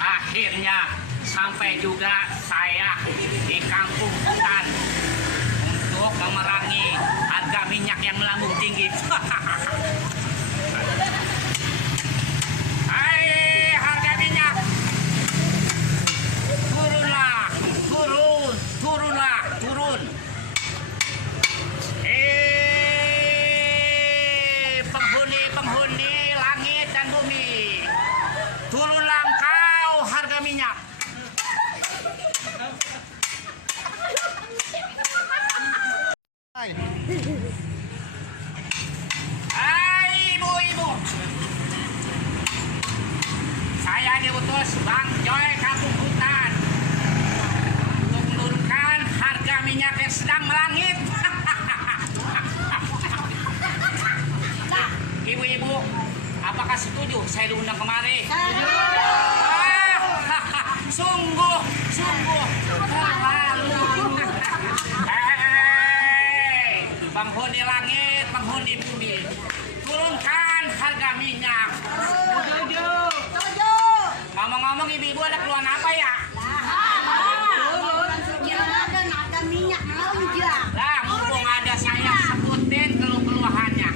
Akhirnya sampai juga saya di kampung hutan untuk memerangi harga minyak yang melambung tinggi. Hai, harga minyak, turunlah, turunlah, turun. Penghuni langit dan bumi, turunlah engkau harga minyak. Hai ibu-ibu, saya diutus Bang Joy kampung hutan untuk menurunkan harga minyak yang sedang melangit. Ibu-ibu, apakah setuju saya diundang kemari? Sungguh terlalu. Hei, penghuni langit, penghuni bumi, turunkan harga minyak. Ngomong-ngomong, ibu-ibu ada keluhan apa ya? Harga minyak melonjak. Lah, mumpung ada saya sebutin keluhannya.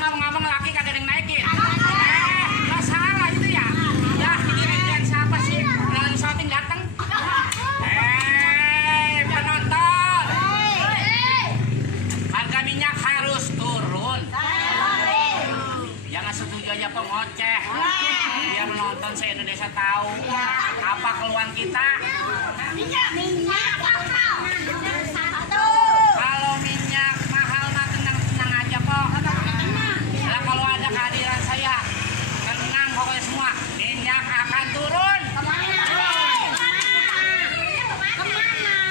Ngomong laki kagak ada yang naikin. Gak salah itu ya. Ya, ini siapa sih? Dalam syuting datang. Penonton. Harga minyak harus turun. Jangan setuju aja pengoceh. Biar menonton se-Indonesia tahu apa keluhan kita. Minyak Kalau minyak mahal mah tenang aja kok. Nah, kalau ada kehadiran saya, tenang pokoknya semua. Minyak akan turun.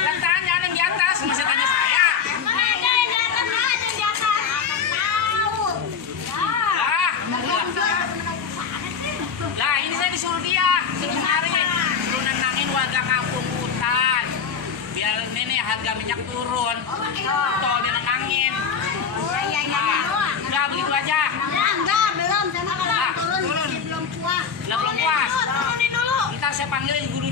Lah tanya ada yang di atas, masih tanya saya. Lah ini saya disuruh dia, kemari suruh nenangin warga kampung hutan. Biar ini harga minyak turun. Tuh biar nenangin. Udah begitu aja. belum. Sama kalau turun belum puas. Lah belum puas. Turunin dulu. Ntar saya panggilin guru